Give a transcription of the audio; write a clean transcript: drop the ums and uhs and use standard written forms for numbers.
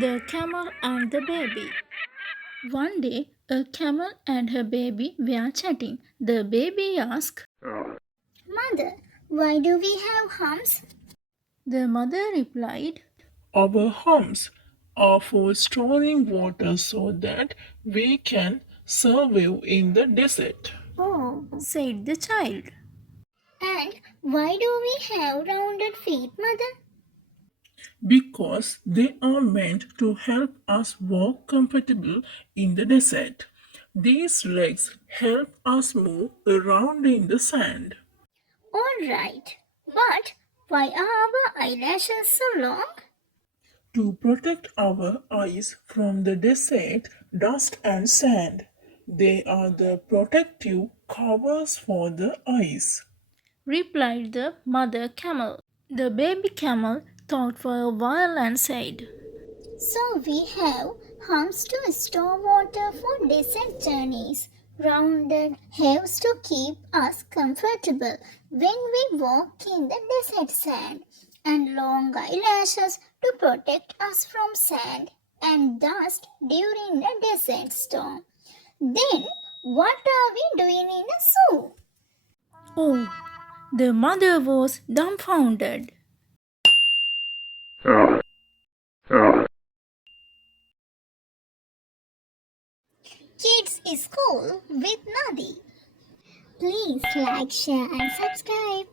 The Camel and the Baby. One day, a camel and her baby were chatting. The baby asked, Mother, why do we have humps? the mother replied, Our humps are for storing water so that we can survive in the desert. Oh, said the child. and why do we have rounded feet, Mother? Because they are meant to help us walk comfortable in the desert. These legs help us move around in the sand. All right, but why are our eyelashes so long? To protect our eyes from the desert, dust, and sand. They are the protective covers for the eyes. Replied the mother camel. The baby camel thought for a while and said, So we have humps to store water for desert journeys, rounded halves to keep us comfortable when we walk in the desert sand, and long eyelashes to protect us from sand and dust during the desert storm. Then what are we doing in a zoo? Oh, the mother was dumbfounded. Kids is cool with Nadi. Please like, share and subscribe.